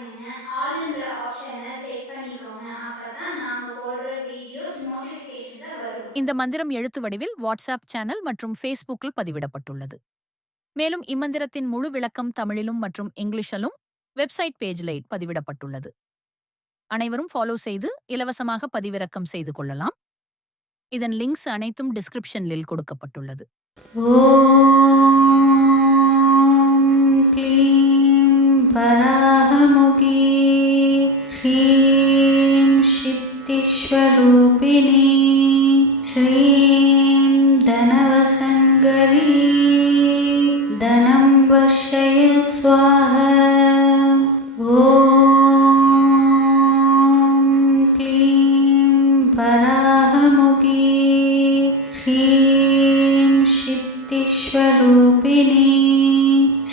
பண்ணிங்க. ஆல்ன்ற ஆப்ஷன செட் பண்ணிக்கோங்க. அப்பதான் நாங்க போடுற வீடியோஸ் நோட்டிஃபிகேஷன்ல வரும். இந்த மந்திரம் எழுத்து வடிவில் வாட்ஸ்அப் சேனல் மற்றும் ஃபேஸ்புக்கில் பதிவிடப்பட்டுள்ளது. மேலும் இம்மந்திரத்தின் முழு விளக்கம் தமிழிலும் மற்றும் இங்கிலீஷிலும் வெப்சைட் பேஜில் பதிவிடப்பட்டுள்ளது. அனைவரும் ஃபாலோ செய்து இலவசமாக பதிவிறக்கம் செய்து கொள்ளலாம். இதன் லிங்க்ஸ் அனைத்தும் டிஸ்கிரிப்ஷனில் கொடுக்கப்பட்டுள்ளது. ஓம் க்ளீம் வராஹமுகி ह्रीं சித்திஸ்வரூபிணி ஸ்ரீம் தனவசங்கரி தனம் வர்ஷய ஸ்வாஹா. ஓம் க்ளீம் வராஹமுகி ह्रीं சித்திஸ்வரூபிணி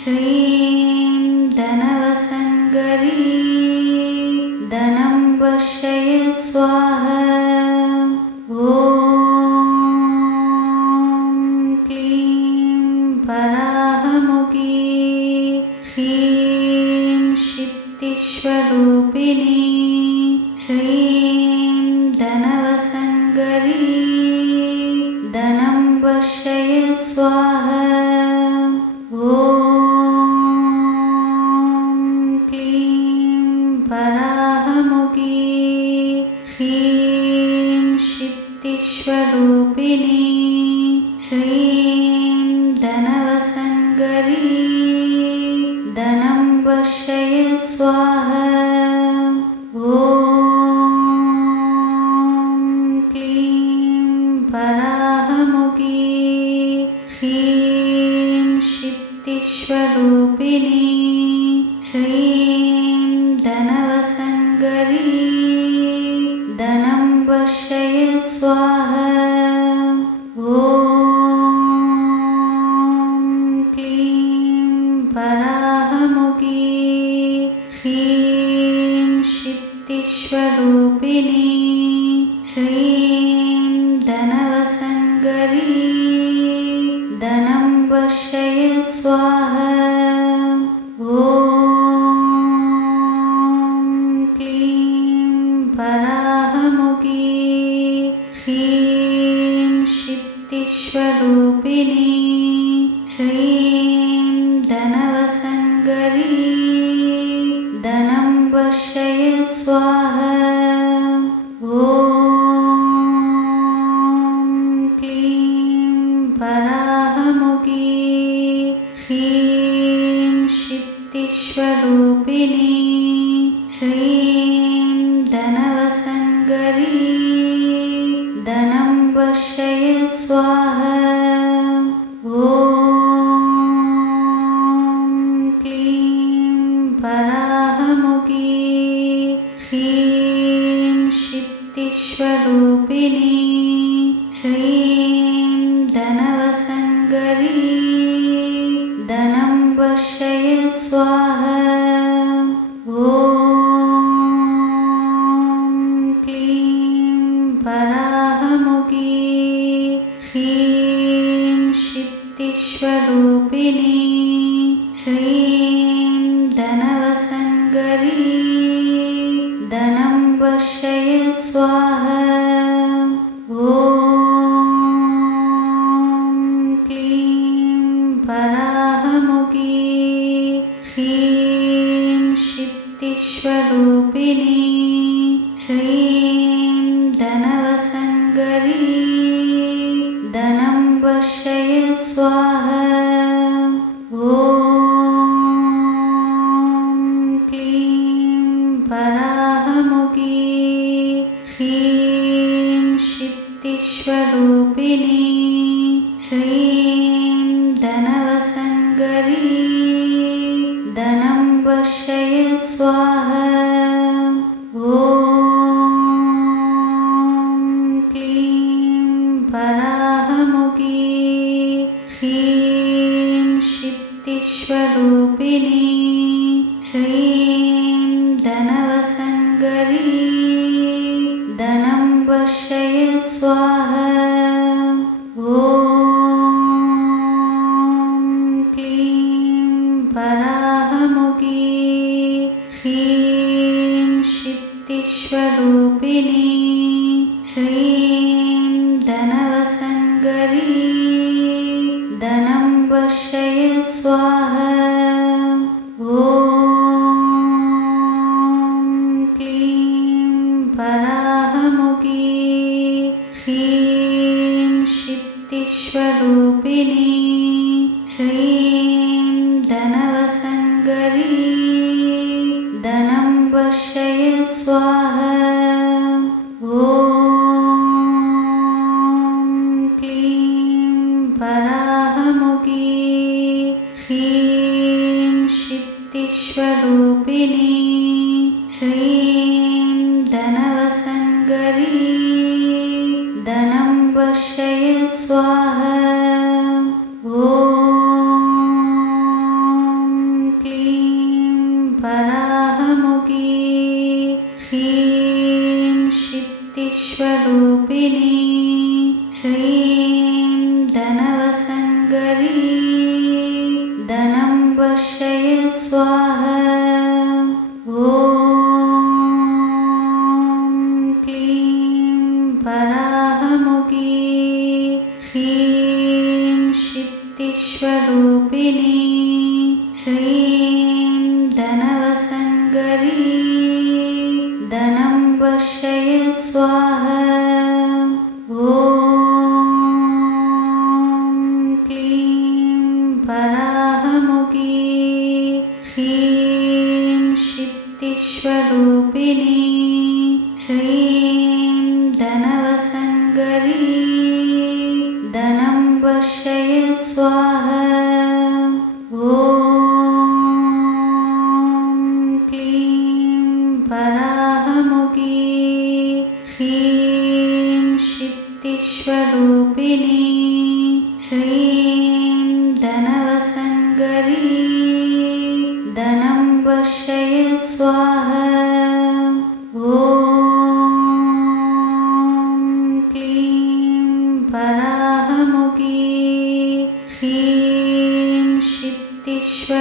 ஸ்ரீம் தனவசங்கரி தனம் வர்ஷய ஸ்வாஹா. ஓம் க்ளீம் வராஹமுகி ह्रीं சித்திஸ்வரூபிணி ஸ்ரீம் தனவசங்கரி தனம் வர்ஷய ஸ்வாஹா. ஓம் க்ளீம் வராஹமுகி ह्रीं சித்திஸ்வரூபிணி ஸ்ரீம் தனவசங்கரி தனம் வர்ஷய ஸ்வாஹா. ஓம் க்ளீம் வராஹமுகி ह्रीं சித்திஸ்வரூபிணி ஸ்ரீம் தனவசங்கரி தனம் வர்ஷய ஸ்வாஹா. ஓம் க்ளீம் வராஹமுகி ह्रीं சித்திஸ்வரூபிணி ஸ்ரீம் தனவசங்கரி தனம் வர்ஷய ஸ்வாஹா. ஓம் க்ளீம் வராஹமுகி ह्रीं சித்திஸ்வரூபிணி ஸ்ரீம் தனவசங்கரி தனம் வர்ஷய ஸ்வாஹா. ஓம் க்ளீம் வராஹமுகி ह्रीं சித்திஸ்வரூபிணி ஸ்ரீம் தனவசங்கரி தனம் வர்ஷய ஸ்வாஹா. ஓம் க்ளீம் வராஹமுகி ह्रीं சித்திஸ்வரூபிணி ஸ்ரீம் தனவசங்கரி தனம் வர்ஷய ஸ்வாஹா. ஓம் க்ளீம் வராஹமுகி ह्रीं சித்திஸ்வரூபிணி ஸ்ரீம் தனவசங்கரி தனம் வர்ஷய ஸ்வாஹா. ஓம் க்ளீம் வராஹமுகி ह्रीं சித்திஸ்வரூபிணி ஸ்ரீம் தனவசங்கரி தனம் வர்ஷய ஸ்வாஹா. ஓம் க்ளீம் வராஹமுகி ह्रीं சித்திஸ்வரூபிணி ஸ்ரீம் தனவசங்கரி தனம் வர்ஷய ஸ்வாஹா. ஓம் க்ளீம் வராஹமுகி ह्रीं சித்திஸ்வரூபிணி ஸ்ரீம் தனவசங்கரி தனம் வர்ஷய ஸ்வாஹா. ஓம் श्रीं धनवसङ्करी धनं वर्षय स्वाहा। ॐ क्लीं वराहमुखी ह्रीं सिद्धिस्वरूपिणी श्रीं धनवसङ्करी धनं वर्षय स्वाहा। ॐ क्लीं वराहमुखी ह्रीं सिद्धिस्वरूपिणी श्रीं धनवसङ्करी धनं वर्षय स्वाहा। ॐ क्लीं वराहमुखी ह्रीं सिद्धिस्वरूपिणी श्रीं धनवसङ्करी धनं वर्षय स्वाहा। ॐ क्लीं वराहमुखी ह्रीं सिद्धिस्वरूपिणी श्रीं धनवसङ्करी धनं वर्षय स्वाहा। ॐ क्लीं वराहमुखी ह्रीं सिद्धिस्वरूपिणी श्रीं धनवसङ्करी धनं वर्षय स्वाहा। ॐ क्लीं वराहमुखी ह्रीं सिद्धिस्वरूपिणी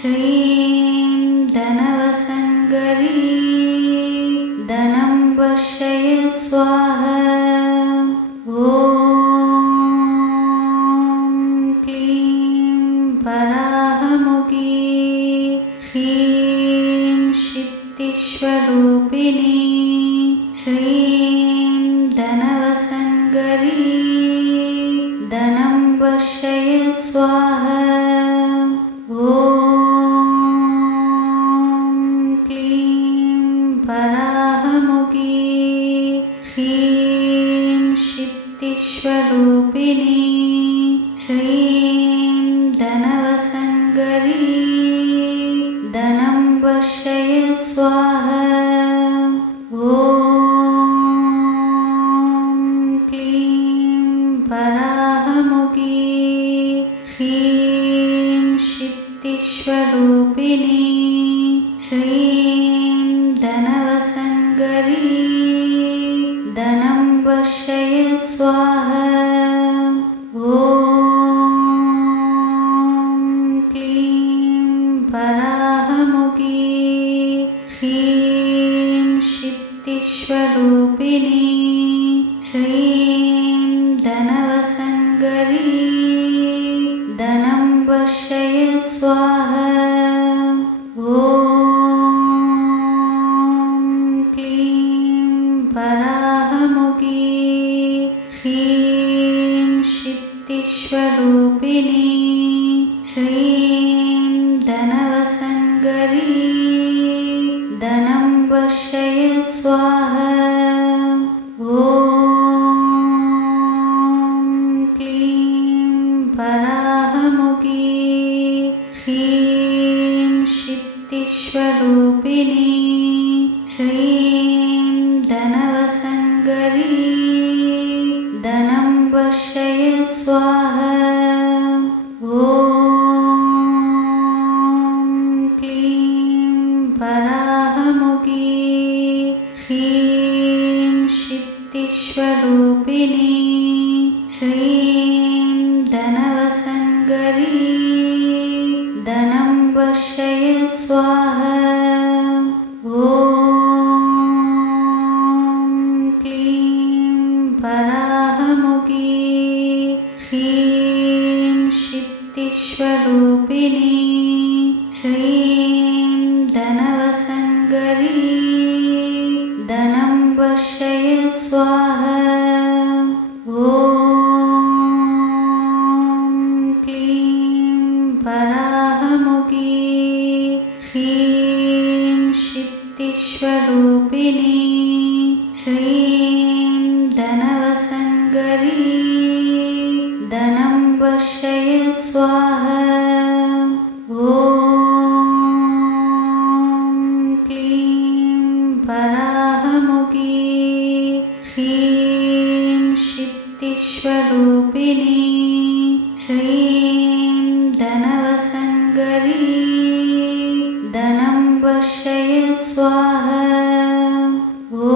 श्रीं धनवसङ्करी धनं वर्षय स्वाहा। ॐ क्लीं वराहमुखी ह्रीं सिद्धिस्वरूपिणी श्रीं धनवसङ्करी धनं वर्षय स्वाहा। ॐ क्लीं वराहमुखी ह्रीं सिद्धिस्वरूपिणी श्रीं धनवसङ्करी धनं वर्षय स्वाहा। ॐ क्लीं वराहमुखी ह्रीं सिद्धिस्वरूपिणी श्रीं धनवसङ्करी धनं वर्षय स्वाहा। ॐ क्लीं वराहमुखी ह्रीं सिद्धिस्वरूपिणी श्रीं धनवसङ्करी धनं वर्षय स्वाहा। ॐ क्लीं वराहमुखी ह्रीं सिद्धिस्वरूपिणी श्रीं धनवसङ्करी धनं वर्षय स्वाहा। ॐ क्लीं वराहमुखी ह्रीं सिद्धिस्वरूपिणी श्रीं धनवसङ्करी धनं वर्षय स्वाहा। ॐ क्लीं वराहमुखी ह्रीं सिद्धिस्वरूपिणी श्रीं धनवसङ्करी धनं वर्षय स्वाहा। ॐ क्लीं वराहमुखी ह्रीं सिद्धिस्वरूपिणी श्रीं धनवसङ्करी धनं वर्षय स्वाहा। ॐ ह्रीं शित्तिस्वरूपिणी श्रीं धनवसङ्करी धनं वर्षय स्वाहा। ॐ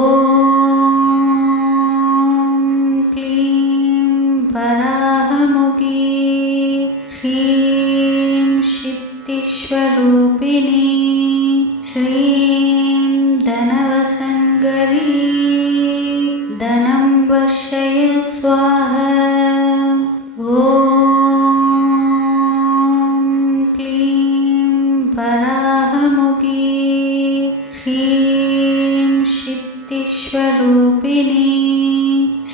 क्लीं वराहमुखी ह्रीं शित्तिस्वरूपिणी श्रीं धनवसङ्करी धनं वर्षय स्वाहा। ॐ क्लीं वराहमुखी ह्रीं शित्तिस्वरूपिणी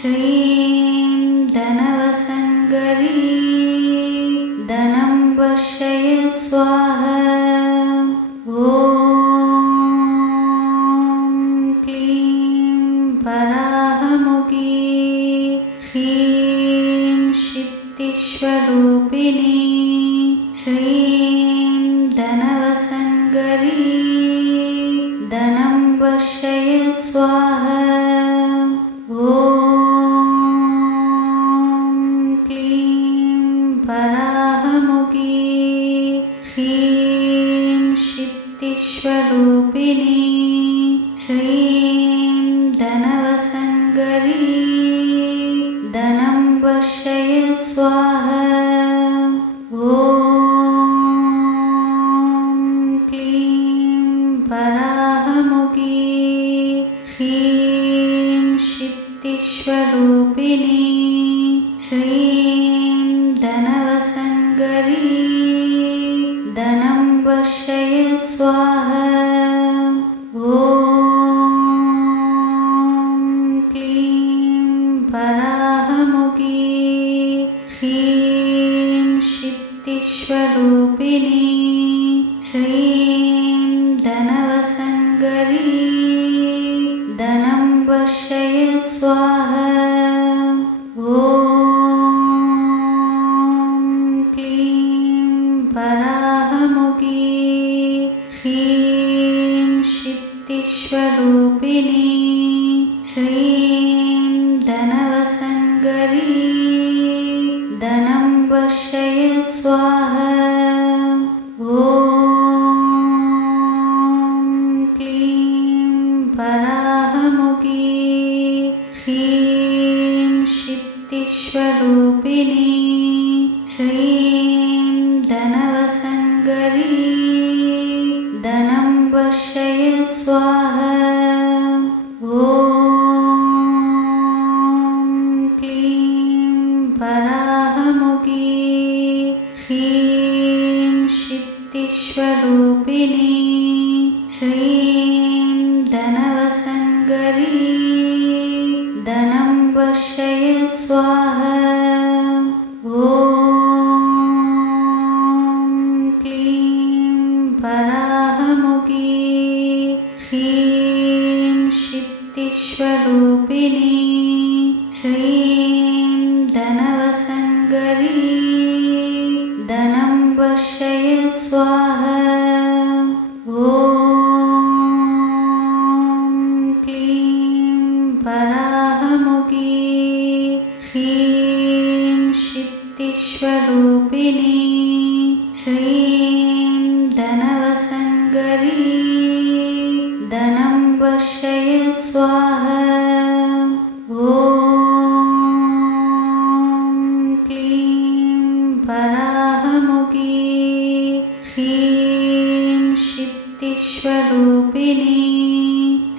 श्रीं धनवसङ्करी धनं वर्षय स्वाहा। ॐ क्लीं वराहमुखी ह्रीं शित्तिस्वरूपिणी श्रीं धनवसङ्करी धनं वर्षय स्वाहा। ॐ क्लीं वराहमुखी ह्रीं शित्तिस्वरूपिणी श्रीं धनवसङ्करी धनं वर्षय स्वाहा। ॐ क्लीं वराहमुखी ह्रीं शित्तिस्वरूपिणी श्रीं धनवसङ्करी धनं वर्षय स्वाहा। ॐ क्लीं वराहमुखी ह्रीं शित्तिस्वरूपिणी श्रीं धनवसङ्करी धनं वर्षय स्वाहा। ॐ क्लीं वराहमुखी ह्रीं शित्तिस्वरूपिणी श्रीं धनवसङ्करी धनं वर्षय स्वाहा। ॐ क्लीं वराहमुखी ह्रीं शित्तिस्वरूपिणी श्रीं धनवसङ्करी धनं वर्षय स्वाहा। ॐ क्लीं वराहमुखी ह्रीं शित्तिस्वरूपिणी श्रीं धनवसङ्करी धनं वर्षय स्वाहा। ॐ क्लीं वराहमुखी ह्रीं शित्तिस्वरूपिणी श्रीं धनवसङ्करी धनं वर्षय स्वाहा। ॐ क्लीं वराहमुखी ह्रीं शित्तिस्वरूपिणी श्रीं धनवसङ्करी धनं वर्षय स्वाहा। ॐ क्लीं वराहमुखी ह्रीं शित्तिस्वरूपिणी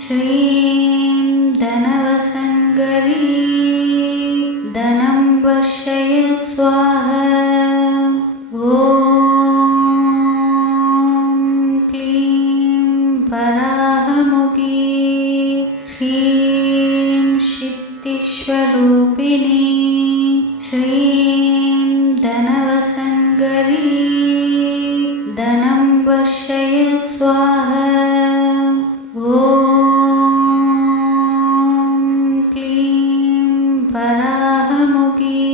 श्रीं धनवसङ्करी धनं वर्षय स्वाहा। ॐ क्लीं वराहमुखी ह्रीं शित्तिस्वरूपिणी श्रीं धनवसङ्करी धनं वर्षय स्वाहा। ॐ क्लीं वराहमुखी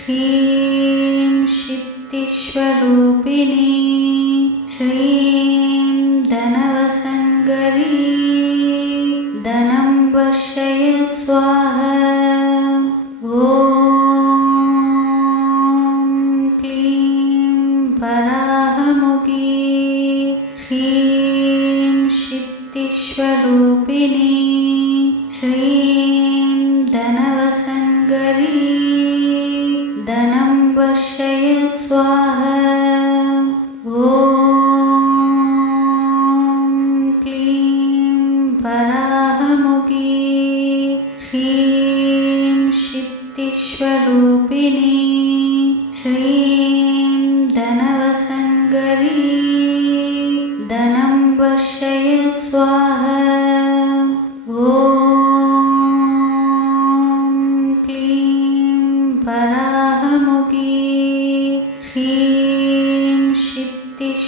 ह्रीं शित्तिस्वरूपिणी श्रीं धनवसङ्करी धनं वर्षय स्वाहा। श्रीं धनवसङ्करी धनं वर्षय स्वाहा। ॐ क्लीं वराहमुखी ह्रीं सिद्धिस्वरूपिणी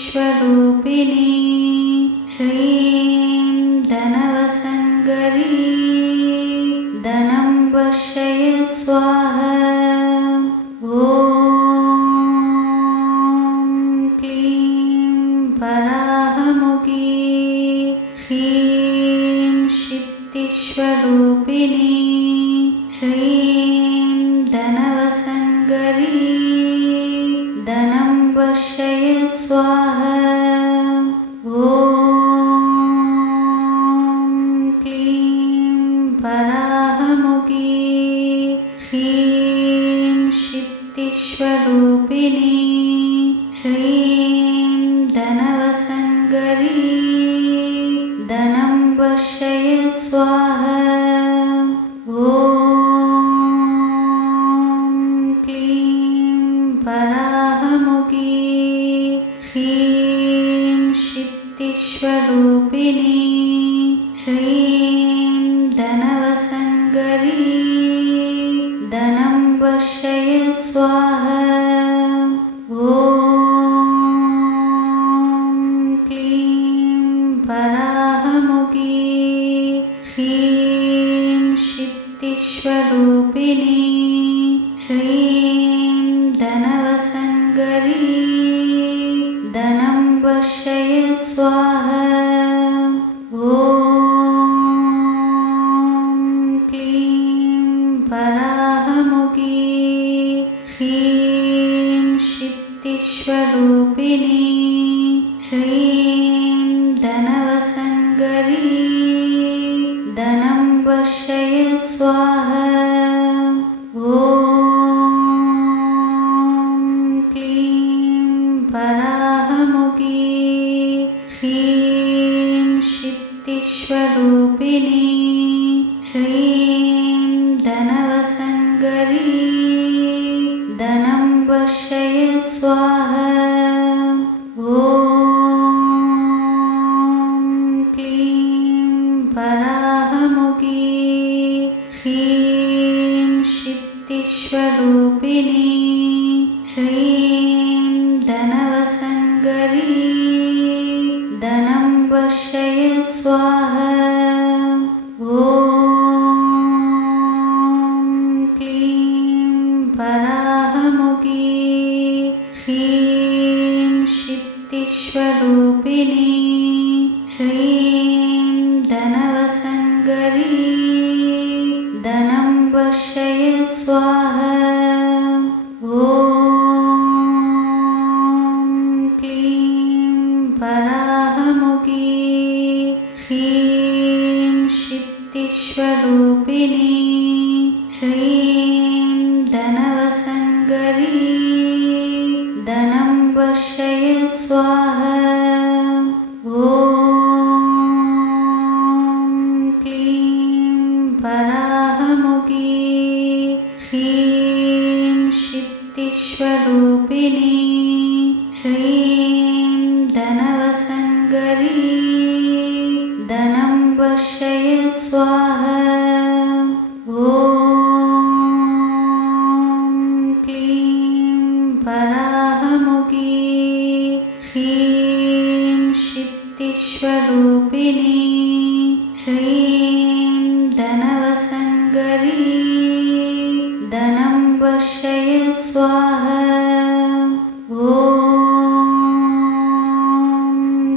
श्रीं धनवसङ्करी धनं वर्षय स्वाहा। ॐ क्लीं वराहमुखी ह्रीं सिद्धिस्वरूपिणी श्रीं धनवसङ्करी धनं वर्षय स्वाहा। ॐ क्लीं वराहमुखी ह्रीं सिद्धिस्वरूपिणी श्रीं धनवसङ्करी धनं वर्षय स्वाहा। ॐ क्लीं वराहमुखी ह्रीं सिद्धिस्वरूपिणी श्रीं धनवसङ्करी धनं वर्षय स्वाहा। ॐ क्लीं वराहमुखी ह्रीं सिद्धिस्वरूपिणी श्रीं धनवसङ्करी धनं वर्षय स्वाहा। ॐ क्लीं वराहमुखी ह्रीं सिद्धिस्वरूपिणी श्रीं धनवसङ्करी धनं वर्षय स्वाहा। ॐ क्लीं वराहमुखी ह्रीं सिद्धिस्वरूपिणी श्रीं धनवसङ्करी धनं वर्षय स्वाहा। ॐ क्लीं वराहमुखी ह्रीं सिद्धिस्वरूपिणी श्रीं धनवसङ्करी धनं वर्षय स्वाहा। ॐ क्लीं वराहमुखी ह्रीं सिद्धिस्वरूपिणी श्रीं धनवसङ्करी धनं वर्षय स्वाहा। ॐ क्लीं वराहमुखी ह्रीं सिद्धिस्वरूपिणी श्रीं धनवसङ्करी धनं वर्षय स्वाहा। ॐ क्लीं वराहमुखी ह्रीं सिद्धिस्वरूपिणी श्रीं धनवसङ्करी धनं वर्षय स्वाहा। ॐ क्लीं वराहमुखी ह्रीं सिद्धिस्वरूपिणी श्रीं धनवसङ्करी धनं वर्षय स्वाहा। ॐ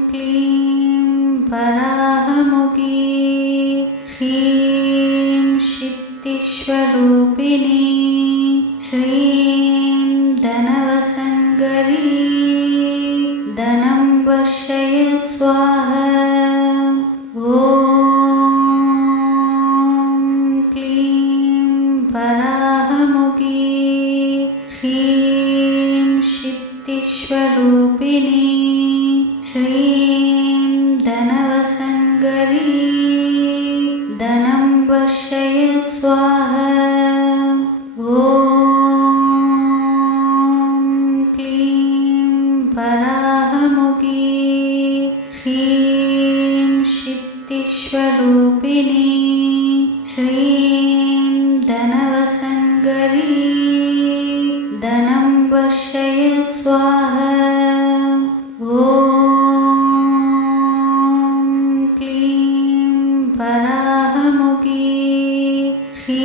क्लीं वराहमुखी ह्रीं सिद्धिस्वरूपिणी श्रीं धनवसङ्करी धनं वर्षय स्वाहा। ॐ क्लीं वराहमुखी ह्रीं सिद्धिस्वरूपिणी श्रीं धनवसङ्करी धनं वर्षय स्वाहा। ॐ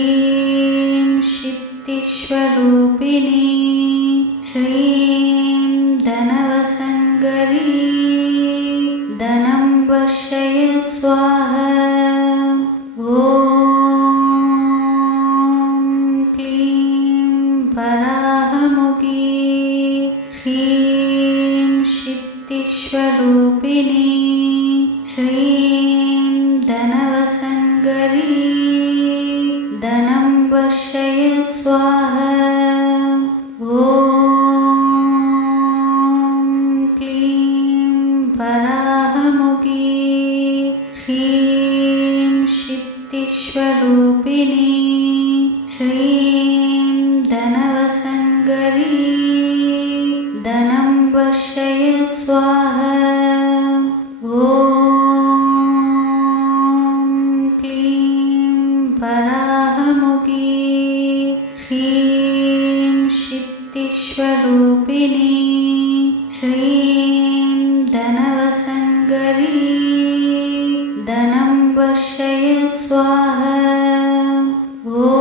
ह्रीं शिप्तिस्वरूपिणी श्रीं धनवसङ्करी धनं वर्षय स्वाहा। ॐ क्लीं वराहमुखी ह्रीं शिप्तिस्वरूपिणी श्रीं धनवसङ्करी धनं वर्षय स्वाहा। ॐ क्लीं वराहमुखी ह्रीं शिप्तिस्वरूपिणी श्रीं धनवसङ्करी धनं वर्षय स्वाहा। ॐ क्लीं वराहमुखी ह्रीं शिप्तिस्वरूपिणी श्रीं धनवसङ्करी धनं वर्षय स्वाहा। ॐ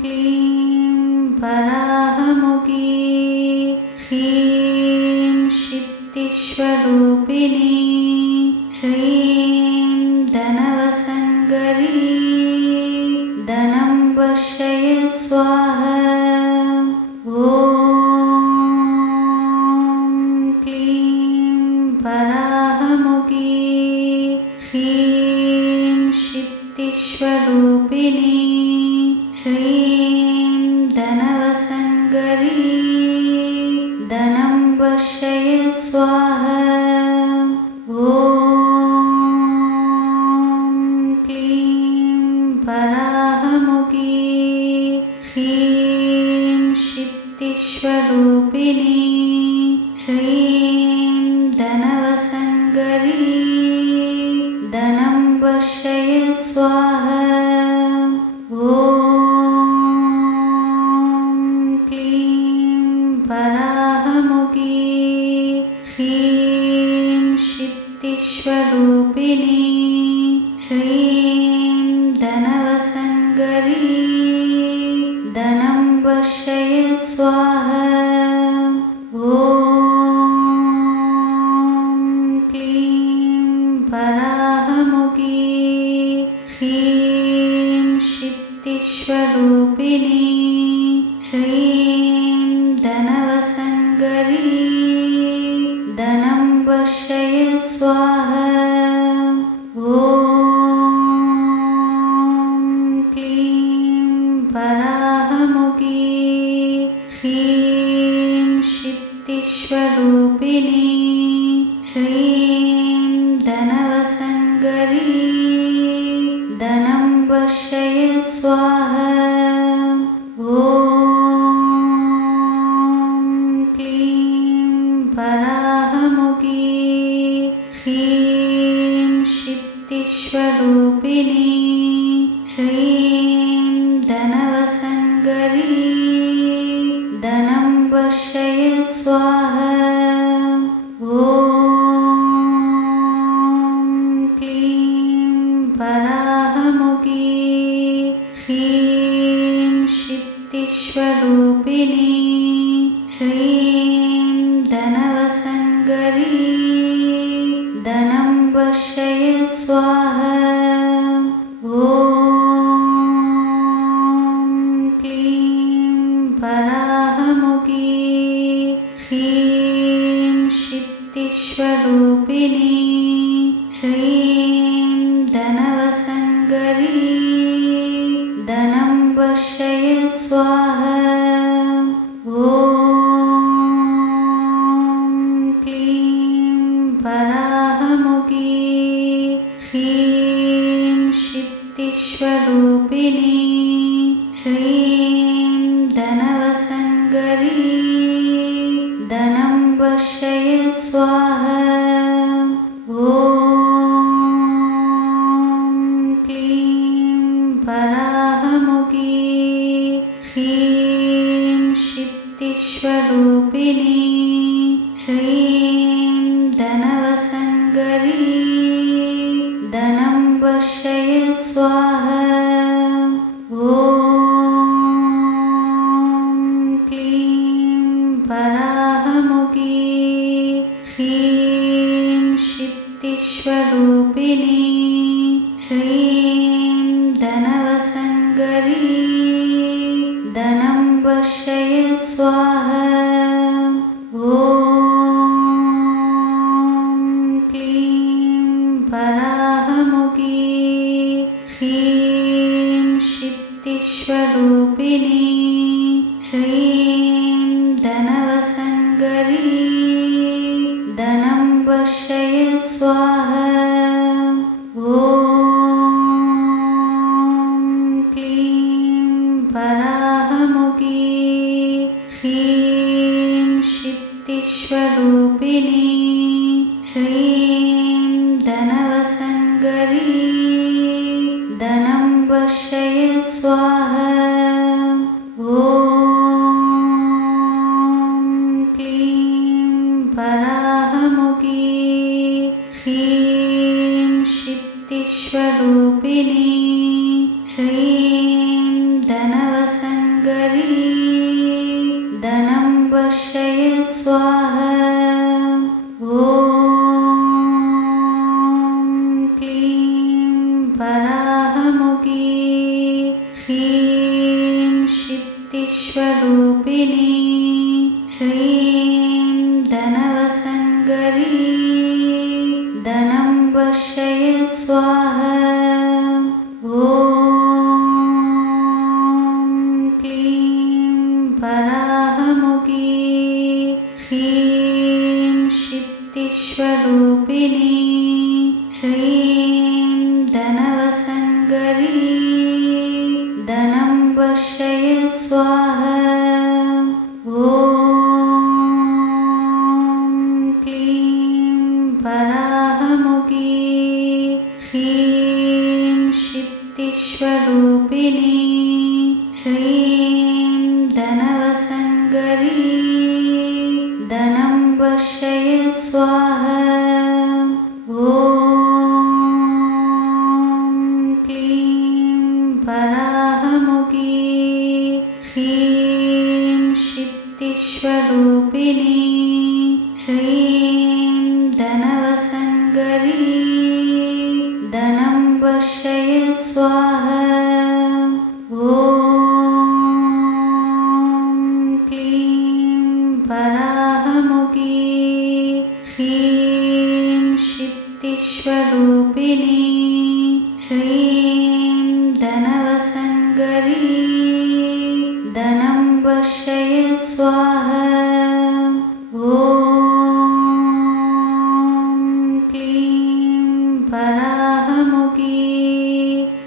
क्लीं वराहमुखी ह्रीं शिप्तिस्वरूपिणी श्रीं धनवसङ्करी धनं वर्षय स्वाहा। ॐ क्लीं वराहमुखी ह्रीं शिप्तिस्वरूपिणी श्रीं धनवसङ्करी धनं वर्षय स्वाहा। ॐ क्लीं वराहमुखी ह्रीं शिप्तिस्वरूपिणी श्रीं धनवसङ्करी धनं वर्षय स्वाहा। ॐ क्लीं वराहमुखी ह्रीं शिप्तिस्वरूपिणी श्रीं धनवसङ्करी धनं वर्षय स्वाहा। ॐ क्लीं वराहमुखी ह्रीं शिप्तिस्वरूपिणी श्रीं धनवसङ्करी धनं वर्षय स्वाहा। ॐ क्लीं वराहमुखी ह्रीं शिप्तिस्वरूपिणी श्रीं धनवसङ्करी धनं वर्षय स्वाहा। ॐ क्लीं वराहमुखी ह्रीं शिप्तिस्वरूपिणी श्रीं धनवसङ्करी धनं वर्षय स्वाहा। ॐ क्लीं वराहमुखी ह्रीं शिप्तिस्वरूपिणी श्रीं धनवसङ्करी धनं वर्षय स्वाहा। ॐ क्लीं वराहमुखी ह्रीं शिप्तिस्वरूपिणी श्रीं धनवसङ्करी धनं वर्षय स्वाहा। ॐ क्लीं वराहमुखी ह्रीं शिप्तिस्वरूपिणी श्रीं धनवसङ्करी धनं वर्षय स्वाहा। ॐ क्लीं वराहमुखी ह्रीं शिप्तिस्वरूपिणी श्रीं धनवसङ्करी धनं वर्षय स्वाहा। श्रीं धनवसङ्करी धनं वर्षय स्वाहा। ॐ क्लीं वराहमुखी ह्रीं सिद्धिस्वरूपिणी श्रीं धनवसङ्करी धनं वर्षय स्वाहा। ॐ क्लीं वराहमुखी ह्रीं सिद्धिस्वरूपिणी श्रीं धनवसङ्करी धनं वर्षय स्वाहा। ॐ क्लीं वराहमुखी ह्रीं सिद्धिस्वरूपिणी श्रीं धनवसङ्करी धनं वर्षय स्वाहा। ॐ क्लीं वराहमुखी ह्रीं सिद्धिस्वरूपिणी श्रीं धनवसङ्करी धनं वर्षय स्वाहा। ॐ क्लीं वराहमुखी ह्रीं सिद्धिस्वरूपिणी श्रीं धनवसङ्करी धनं वर्षय स्वाहा। ॐ क्लीं वराहमुखी ह्रीं सिद्धिस्वरूपिणी श्रीं धनवसङ्करी धनं वर्षय स्वाहा। ॐ क्लीं वराहमुखी ह्रीं सिद्धिस्वरूपिणी श्रीं धनवसङ्करी धनं वर्षय स्वाहा। ॐ क्लीं वराहमुखी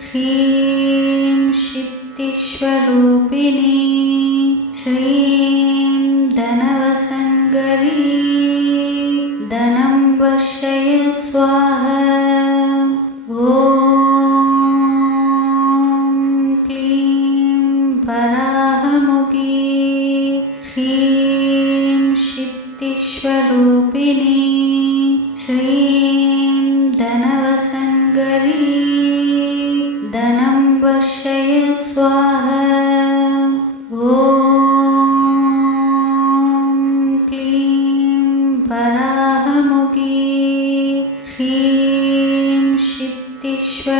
ह्रीं सिद्धिस्वरूपिणी श्रीं धनवसङ्करी धनं वर्षय स्वाहा। ॐ क्लीं वराहमुखी ह्रीं सिद्धिस्वरूपिणी श्रीं धनवसङ्करी धनं वर्षय स्वाहा। ॐ क्लीं वराहमुखी ह्रीं सिद्धिस्वरूपिणी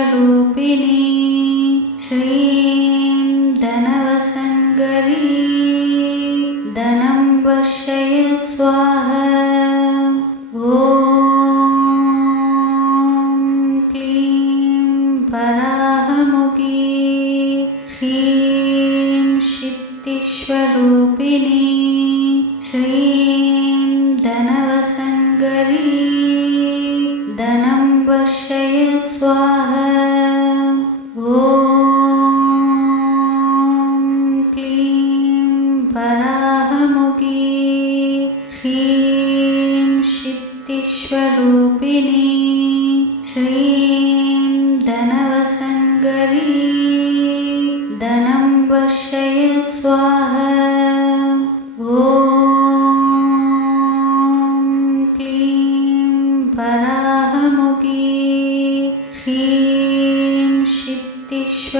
श्रीं धनवसङ्करी धनं वर्षय स्वाहा। ॐ क्लीं वराहमुखी ह्रीं सिद्धिस्वरूपिणी श्रीं धनवसङ्करी धनं वर्षय स्वाहा। ॐ क्लीं वराहमुखी ह्रीं सिद्धिस्वरूपिणी श्रीं धनवसङ्करी धनं वर्षय स्वाहा। ॐ क्लीं वराहमुखी ह्रीं सिद्धिस्वरूपिणी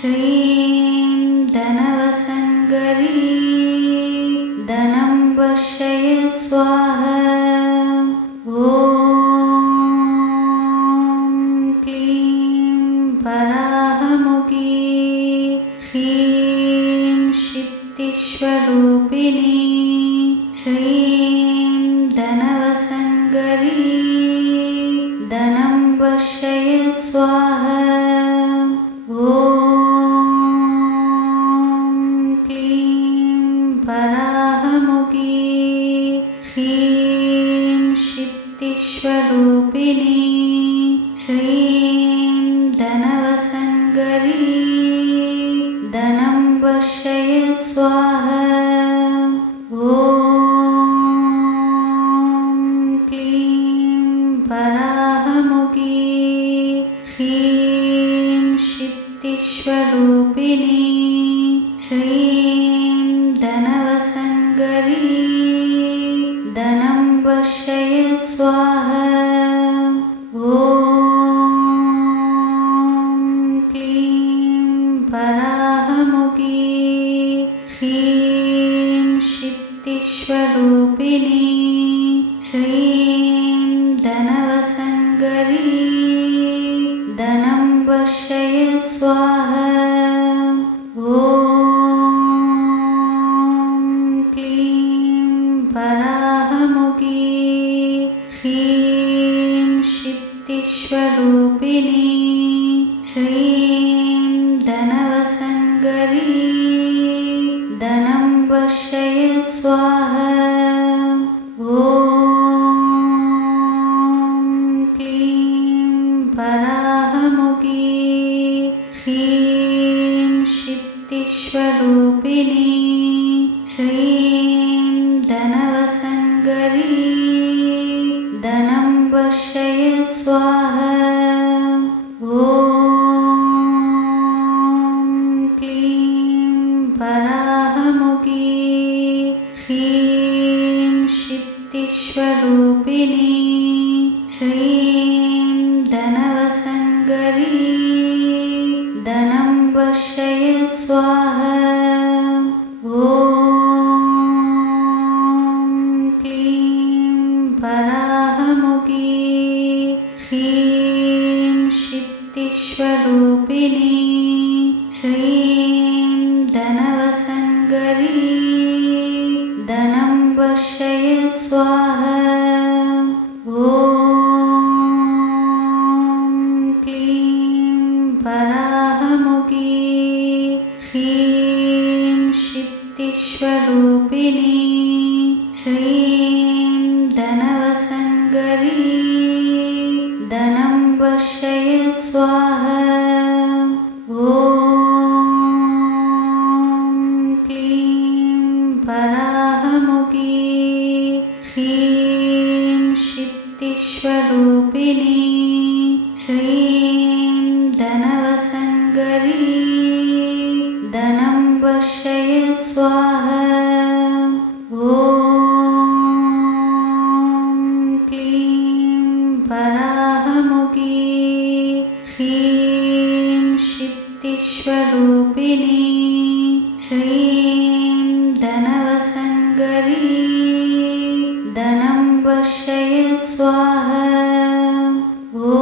श्रीं धनवसङ्करी धनं वर्षय स्वाहा। ॐ क्लीं वराहमुखी ह्रीं सिद्धिस्वरूपिणी श्रीं धनवसङ्करी धनं वर्षय स्वाहा। ॐ ह्रीं शित्तिस्वरूपिणी श्रीं धनवसङ्करी धनं वर्षय स्वाहा। ॐ क्लीं वराहमुखी ह्रीं शित्तिस्वरूपिणी श्रीं धनवसङ्करी धनं वर्षय स्वाहा। ॐ क्लीं वराहमुखी ह्रीं शित्तिस्वरूपिणी श्रीं धनवसङ्करी धनं वर्षय स्वाहा। ॐ क्लीं वराहमुखी ह्रीं शित्तिस्वरूपिणी श्रीं धनवसङ्करी धनं वर्षय स्वाहा। ॐ क्लीं वराहमुखी ह्रीं शित्तिस्वरूपिणी श्रीं धनवसङ्करी धनं वर्षय स्वाहा। ॐ क्लीं वराहमुखी ह्रीं शित्तिस्वरूपिणी श्रीं धनवसङ्करी धनं वर्षय स्वाहा। ॐ क्लीं वराहमुखी ह्रीं शित्तिस्वरूपिणी श्रीं धनवसङ्करी धनं वर्षय स्वाहा। ॐ क्लीं वराहमुखी ह्रीं शित्तिस्वरूपिणी श्रीं धनवसङ्करी धनं वर्षय स्वाहा। ॐ क्लीं वराहमुखी ह्रीं शित्तिस्वरूपिणी श्रीं धनवसङ्करी धनं वर्षय स्वाहा। ॐ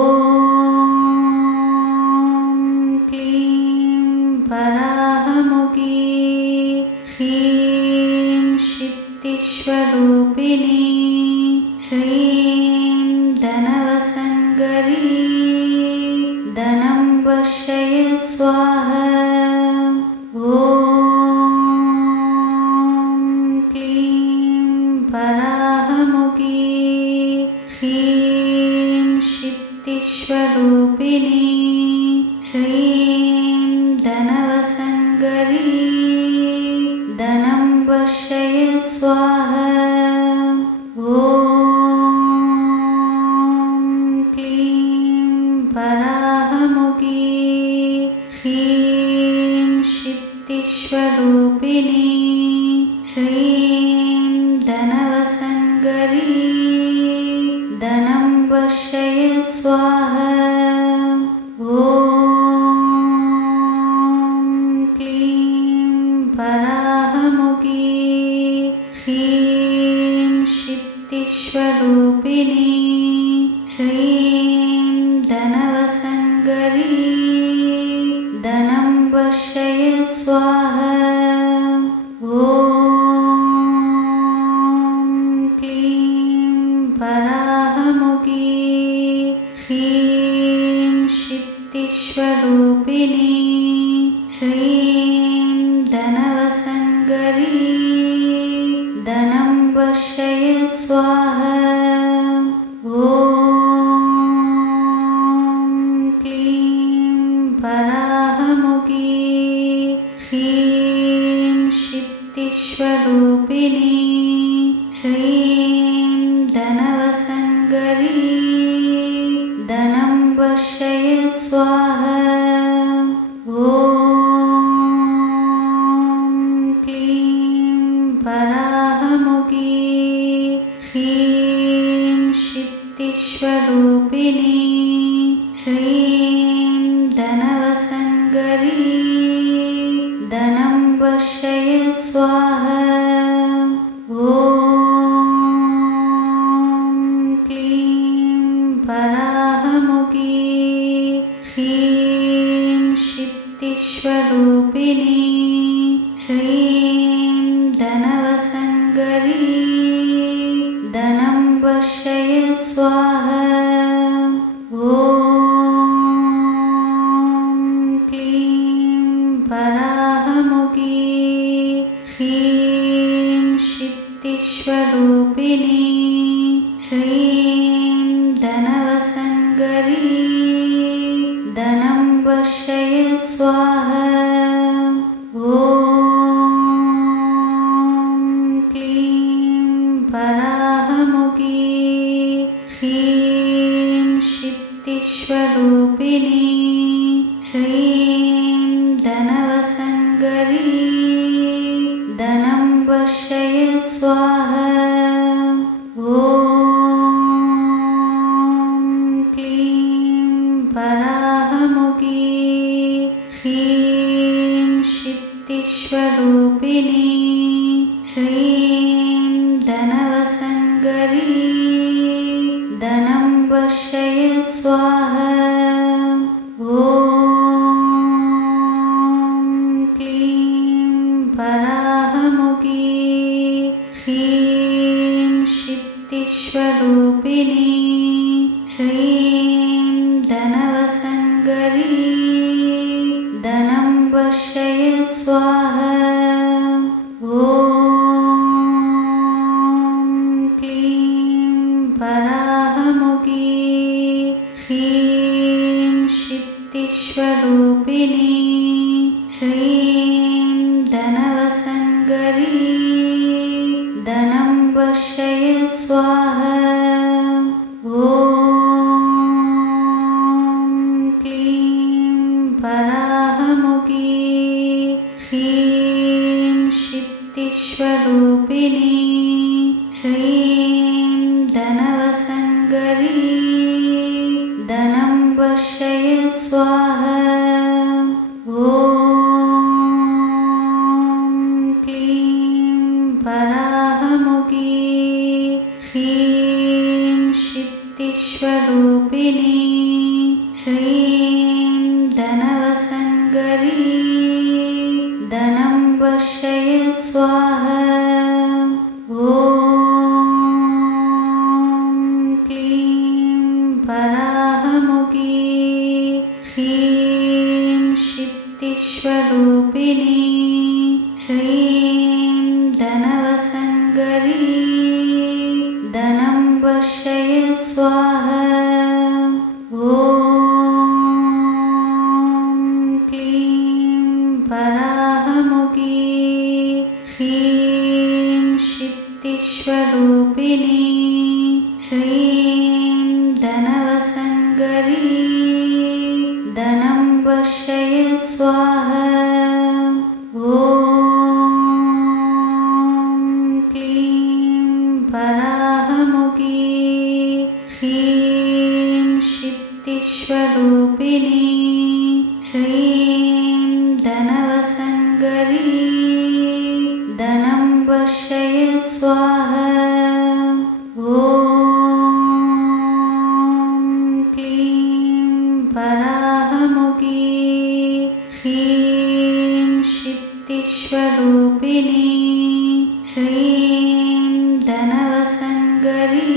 क्लीं वराहमुखी ह्रीं शित्तिस्वरूपिणी श्रीं धनवसङ्करी धनं वर्षय स्वाहा। ॐ क्लीं वराहमुखी ह्रीं शित्तिस्वरूपिणी श्रीं धनवसङ्करी धनं वर्षय स्वाहा। ॐ क्लीं वराहमुखी ह्रीं शित्तिस्वरूपिणी श्रीं धनवसङ्करी धनं वर्षय स्वाहा। ॐ क्लीं वराहमुखी ह्रीं शित्तिस्वरूपिणी श्रीं धनवसङ्करी धनं वर्षय स्वाहा। ॐ क्लीं वराहमुखी ह्रीं शित्तिस्वरूपिणी श्रीं धनवसङ्करी धनं वर्षय स्वाहा। ॐ क्लीं वराहमुखी ह्रीं शित्तिस्वरूपिणी श्रीं धनवसङ्करी धनं वर्षय स्वाहा। श्रीं धनवसङ्करी धनं वर्षय स्वाहा। ॐ क्लीं वराहमुखी ह्रीं सिद्धिस्वरूपिणी श्रीं धनवसङ्करी धनं वर्षय स्वाहा। ॐ क्लीं वराहमुखी ह्रीं सिद्धिस्वरूपिणी श्रीं धनवसङ्करी धनं वर्षय स्वाहा। ॐ क्लीं वराहमुखी ह्रीं सिद्धिस्वरूपिणी श्रीं धनवसङ्करी धनं वर्षय स्वाहा। ॐ क्लीं वराहमुखी ह्रीं सिद्धिस्वरूपिणी श्रीं धनवसङ्करी धनं वर्षय स्वाहा। ॐ क्लीं वराहमुखी ह्रीं सिद्धिस्वरूपिणी श्रीं धनवसङ्करी धनं वर्षय स्वाहा। ॐ क्लीं वराहमुखी ह्रीं सिद्धिस्वरूपिणी श्रीं धनवसङ्करी धनं वर्षय स्वाहा। ॐ क्लीं वराहमुखी ह्रीं सिद्धिस्वरूपिणी श्रीं धनवसङ्करी धनं वर्षय स्वाहा। ॐ क्लीं वराहमुखी ह्रीं सिद्धिस्वरूपिणी श्रीं धनवसङ्करी धनं वर्षय स्वाहा। ॐ क्लीं वराहमुखी ह्रीं सिद्धिस्वरूपिणी श्रीं धनवसङ्करी धनं वर्षय स्वाहा। ॐ क्लीं वराहमुखी ह्रीं सिद्धिस्वरूपिणी श्रीं धनवसङ्करी धनं वर्षय स्वाहा। ॐ क्लीं वराहमुखी ह्रीं सिद्धिस्वरूपिणी श्रीं धनवसङ्करी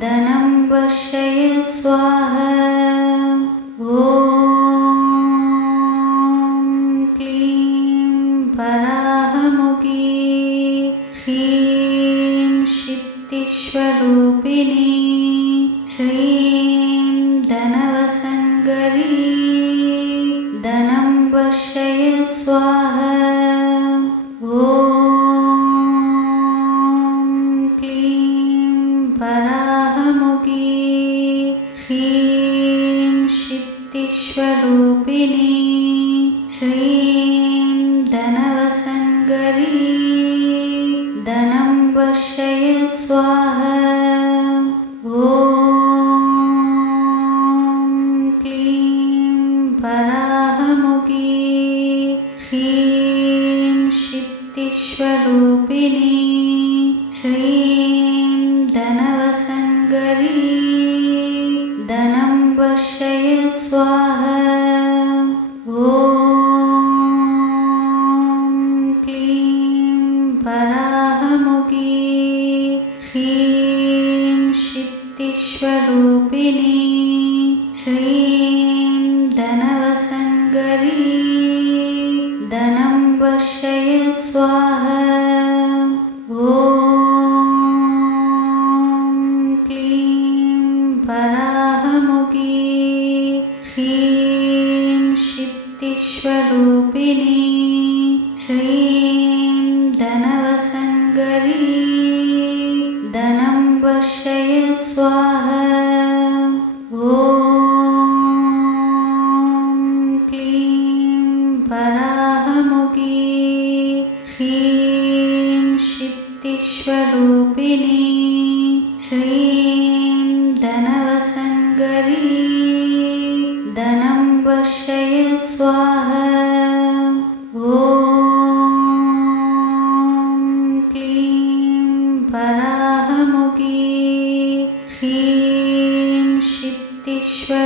धनं वर्षय स्वाहा। ॐ क्लीं वराहमुखी ह्रीं सिद्धिस्वरूपिणी श्रीं धनवसङ्करी धनं वर्षय स्वाहा। ॐ क्लीं वराहमुखी ह्रीं सिद्धिस्वरूपिणी श्रीं धनवसङ्करी धनं वर्षय स्वाहा। ॐ क्लीं वराहमुखी ह्रीं सिद्धिस्वरूपिणी श्रीं धनवसङ्करी धनं वर्षय स्वाहा। ॐ शक्तिस्वरूपिणी श्रीं धनवसङ्करी धनं वर्षय स्वाहा। ॐ क्लीं वराहमुखी ह्रीं शक्तिस्वरूपिणी श्रीं धनवसङ्करी धनं वर्षय स्वाहा। ॐ क्लीं वराहमुखी ह्रीं शक्तिस्वरूपिणी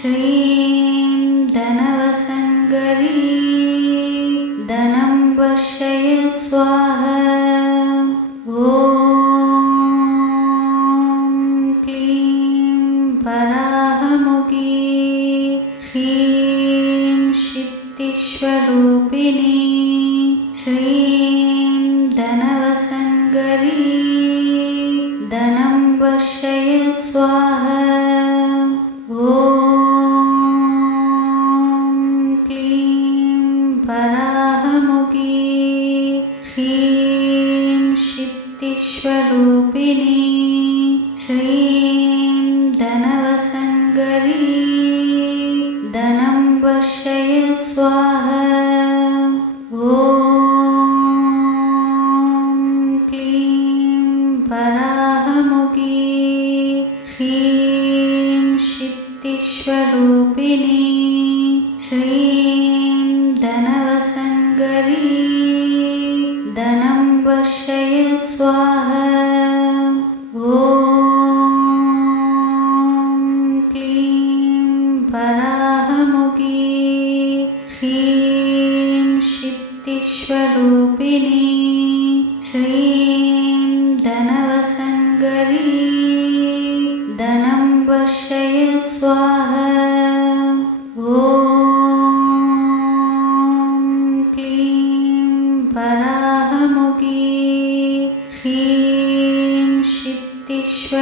श्रीं धनवसङ्करी धनं वर्षय स्वाहा। ॐ क्लीं वराहमुखी ह्रीं शक्तिस्वरूपिणी श्रीं धनवसङ्करी धनं वर्षय स्वाहा। ॐ क्लीं वराहमुखी ह्रीं शक्तिस्वरूपिणी श्रीं धनवसङ्करी धनं वर्षय स्वाहा। ॐ क्लीं वराहमुखी ह्रीं शक्तिस्वरूपिणी श्रीं धनवसङ्करी धनं वर्षय स्वाहा। ॐ क्लीं वराहमुखी ह्रीं शक्तिस्वरूपिणी श्रीं धनवसङ्करी धनं वर्षय स्वाहा। ॐ क्लीं वराहमुखी ह्रीं शक्तिस्वरूपिणी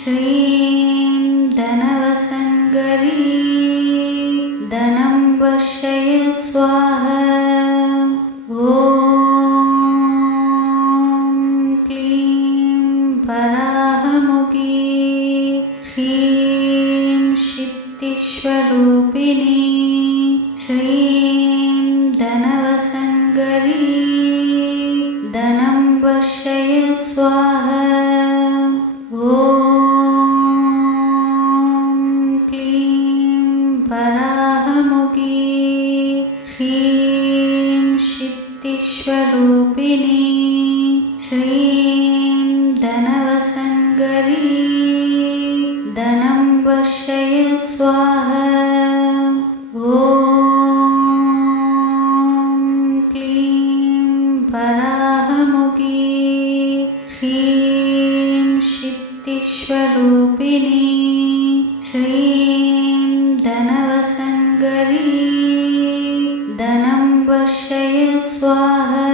श्रीं धनवसङ्करी धनं वर्षय स्वाहा। ॐ क्लीं वराहमुखी ह्रीं शक्तिस्वरूपिणी श्रीं धनवसङ्करी धनं वर्षय स्वाहा। ॐ क्लीं वराहमुखी ह्रीं शक्तिस्वरूपिणी श्रीं धनवसङ्करी धनं वर्षय स्वाहा। ॐ क्लीं वराहमुखी ह्रीं शक्तिस्वरूपिणी श्रीं धनवसङ्करी धनं वर्षय स्वाहा।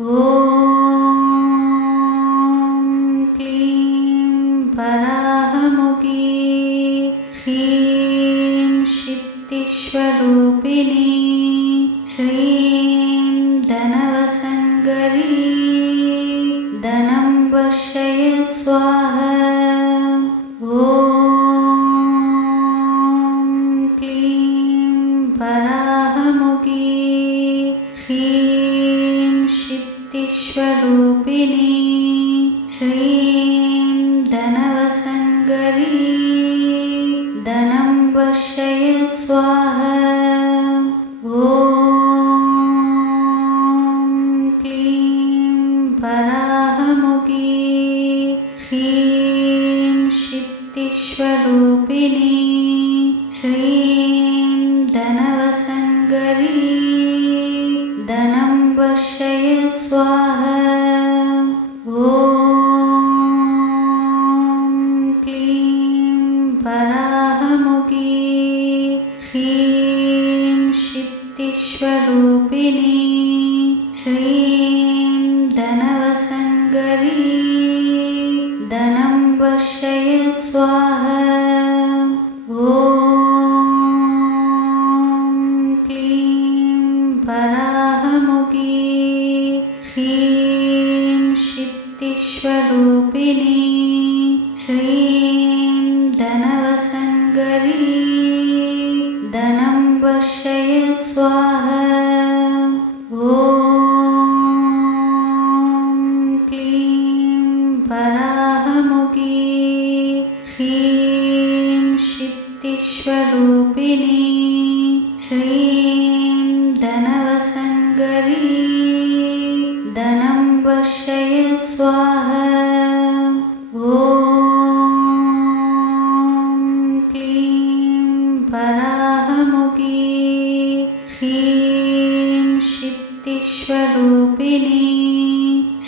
ॐ क्लीं वराहमुखी ह्रीं शक्तिस्वरूपिणी श्रीं धनवसङ्करी धनं वर्षय स्वाहा। ॐ क्लीं वराहमुखी ह्रीं शक्तिस्वरूपिणी श्रीं धनवसङ्करी धनं वर्षय स्वाहा। ॐ क्लीं वराहमुखी ह्रीं शक्तिस्वरूपिणी श्रीं धनवसङ्करी धनं वर्षय स्वाहा। ॐ क्लीं वराहमुखी ह्रीं शक्तिस्वरूपिणी श्रीं धनवसङ्करी धनं वर्षय स्वाहा। ॐ श्रीं धनवसङ्करी धनं वर्षय स्वाहा। ॐ क्लीं वराहमुखी ह्रीं सिद्धिस्वरूपिणी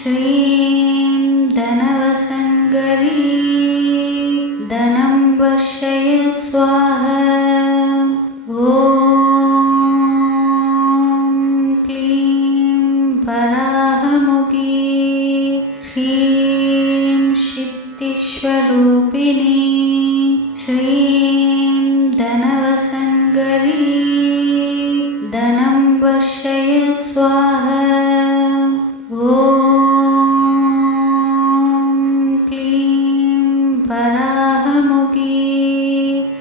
श्रीं धनवसङ्करी धनं वर्षय स्वाहा। ॐ क्लीं वराहमुखी ह्रीं सिद्धिस्वरूपिणी श्रीं धनवसङ्करी धनं वर्षय स्वाहा। ॐ क्लीं वराहमुखी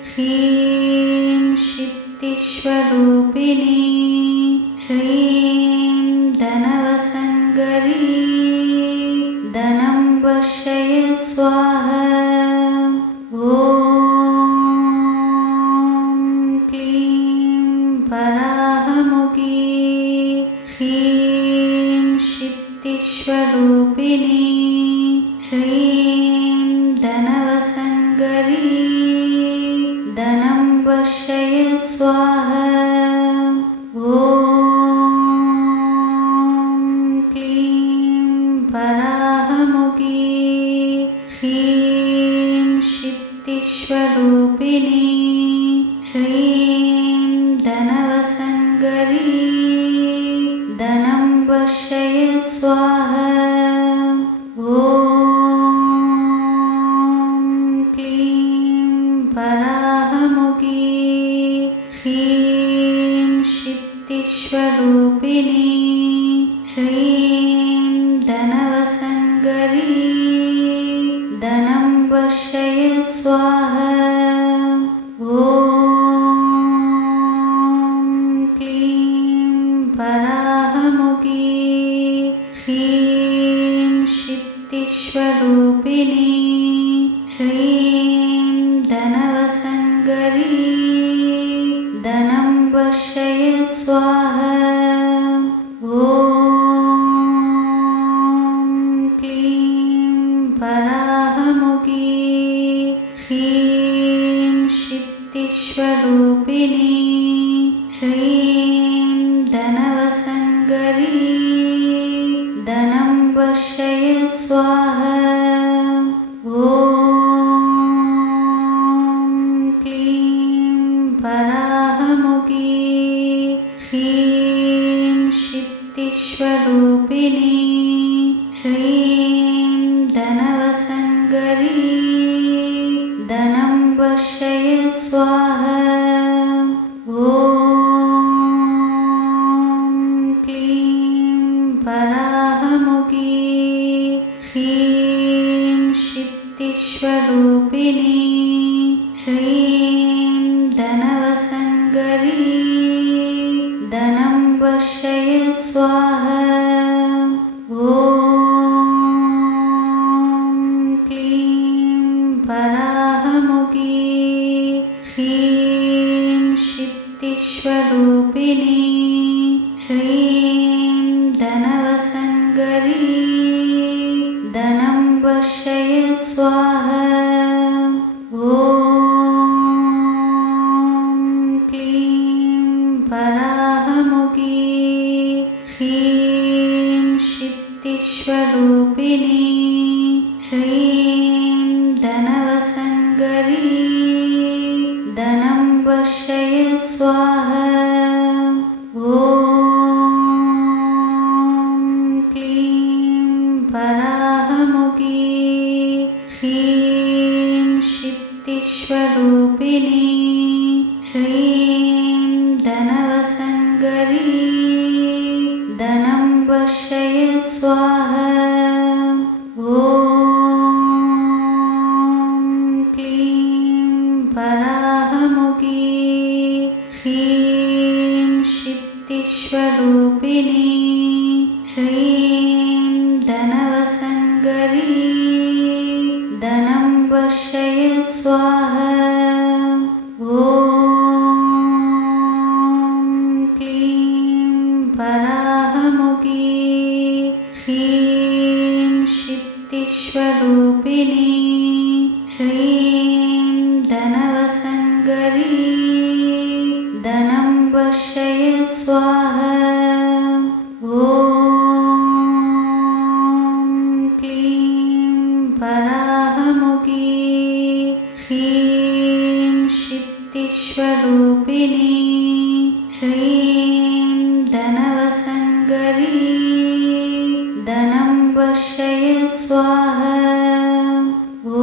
ह्रीं सिद्धिस्वरूपिणी श्रीं धनवसङ्करी धनं वर्षय स्वाहा। ॐ क्लीं वराहमुखी ह्रीं सिद्धिस्वरूपिणी श्रीं धनवसङ्करी धनं वर्षय स्वाहा। ॐ क्लीं वराहमुखी ह्रीं सिद्धिस्वरूपिणी श्रीं धनवसङ्करी धनं वर्षय स्वाहा। ॐ क्लीं वराहमुखी ह्रीं सिद्धिस्वरूपिणी श्रीं धनवसङ्करी धनं वर्षय स्वाहा। ॐ क्लीं वराहमुखी ह्रीं सिद्धिस्वरूपिणी श्रीं धनवसङ्करी धनं वर्षय स्वाहा। ॐ क्लीं वराहमुखी ह्रीं सिद्धिस्वरूपिणी श्रीं धनवसङ्करी धनं वर्षय स्वाहा। ॐ क्लीं वराहमुखी ह्रीं सिद्धिस्वरूपिणी श्रीं धनवसङ्करी धनं वर्षय स्वाहा। ॐ क्लीं वराहमुखी ह्रीं सिद्धिस्वरूपिणी श्रीं धनवसङ्करी धनं वर्षय स्वाहा। ॐ क्लीं वराहमुखी ह्रीं सिद्धिस्वरूपिणी श्रीं धनवसङ्करी धनं वर्षय स्वाहा। ॐ क्लीं वराहमुखी ह्रीं सिद्धिस्वरूपिणी श्रीं धनवसङ्करी धनं वर्षय स्वाहा। ॐ क्लीं वराहमुखी ह्रीं सिद्धिस्वरूपिणी श्रीं धनवसङ्करी धनं वर्षय स्वाहा। ॐ क्लीं वराहमुखी ह्रीं सिद्धिस्वरूपिणी श्रीं धनवसङ्करी धनं वर्षय स्वाहा। ॐ शक्तिस्वरूपिणी श्रीं धनवसङ्करी धनं वर्षय स्वाहा। ॐ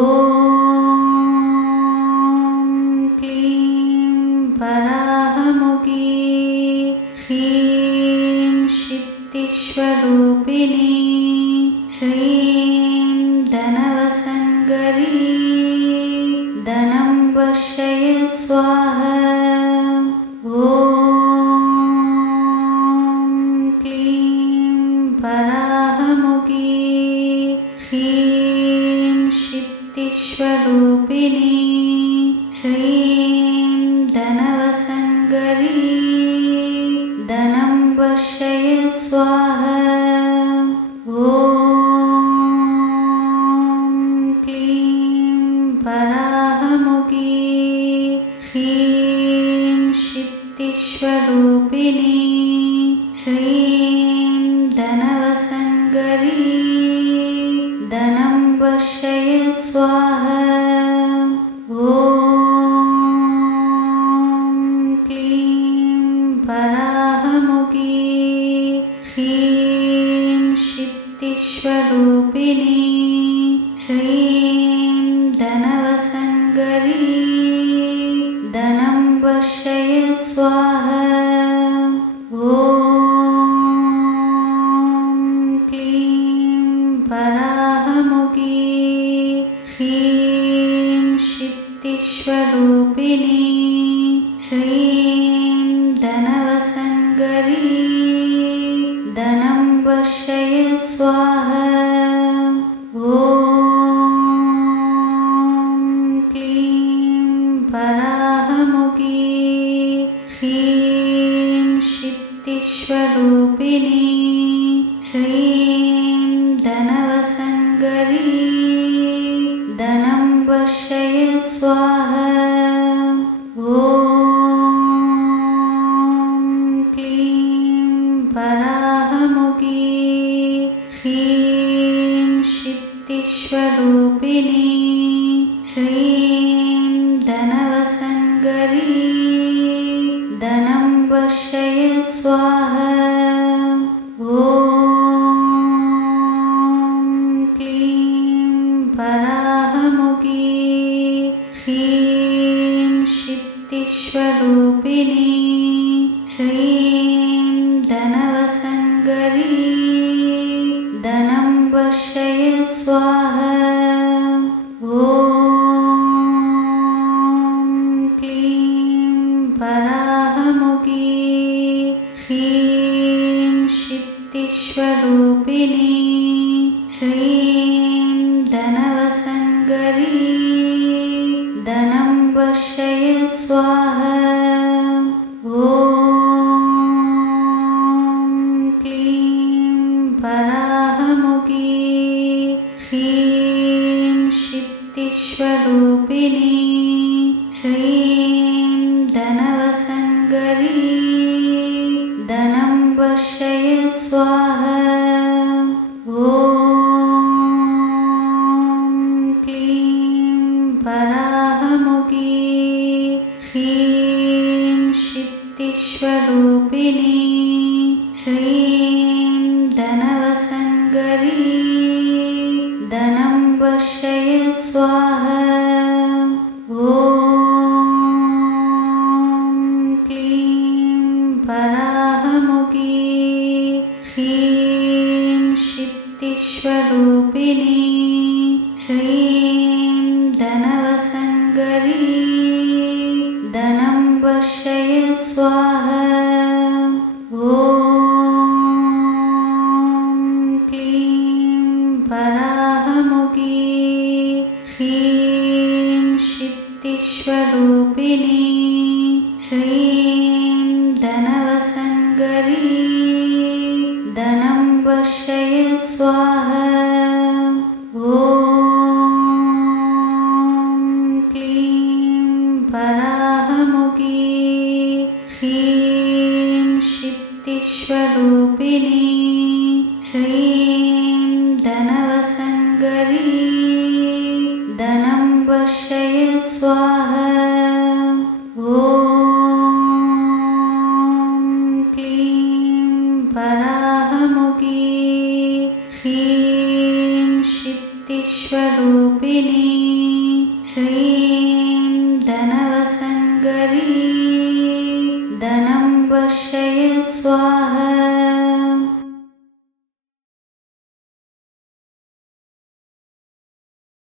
क्लीं वराहमुखी ह्रीं शक्तिस्वरूपिणी श्रीं धनवसङ्करी धनं वर्षय स्वाहा। ॐ क्लीं वराहमुखी ह्रीं शक्तिस्वरूपिणी श्रीं धनवसङ्करी धनं वर्षय स्वाहा। ॐ क्लीं वराहमुखी ह्रीं शक्तिस्वरूपिणी श्रीं धनवसङ्करी धनं वर्षय स्वाहा। ॐ क्लीं वराहमुखी ह्रीं शक्तिस्वरूपिणी श्रीं धनवसङ्करी धनं वर्षय स्वाहा। ॐ क्लीं वराहमुखी ह्रीं शक्तिस्वरूपिणी श्रीं धनवसङ्करी धनं वर्षय स्वाहा। ॐ क्लीं वराहमुखी ह्रीं शक्तिस्वरूपिणी श्रीं धनवसङ्करी धनं वर्षय स्वाहा। ॐ क्लीं वराहमुखी ह्रीं शक्तिस्वरूपिणी श्रीं धनवसङ्करी धनं वर्षय स्वाहा। ॐ क्लीं वराहमुखी ह्रीं शक्तिस्वरूपिणी श्रीं धनवसङ्करी धनं वर्षय स्वाहा। ॐ क्लीं वराहमुखी ह्रीं शक्तिस्वरूपिणी श्रीं धनवसङ्करी धनं वर्षय स्वाहा। ॐ क्लीं वराहमुखी ह्रीं शक्तिस्वरूपिणी श्रीं धनवसङ्करी धनं वर्षय स्वाहा। ॐ क्लीं वराहमुखी ह्रीं शक्तिस्वरूपिणी श्रीं धनवसङ्करी धनं वर्षय स्वाहा। ॐ क्लीं वराहमुखी ह्रीं शक्तिस्वरूपिणी श्रीं धनवसङ्करी धनं वर्षय स्वाहा। ॐ क्लीं वराहमुखी ह्रीं शक्तिस्वरूपिणी श्रीं धनवसङ्करी धनं वर्षय स्वाहा। ॐ क्लीं वराहमुखी ह्रीं शक्तिस्वरूपिणी श्रीं धनवसङ्करी धनं वर्षय स्वाहा। ॐ वराहमुखी ह्रीं सिद्धिस्वरूपिणी श्रीं धनवसङ्करी धनं वर्षय स्वाहा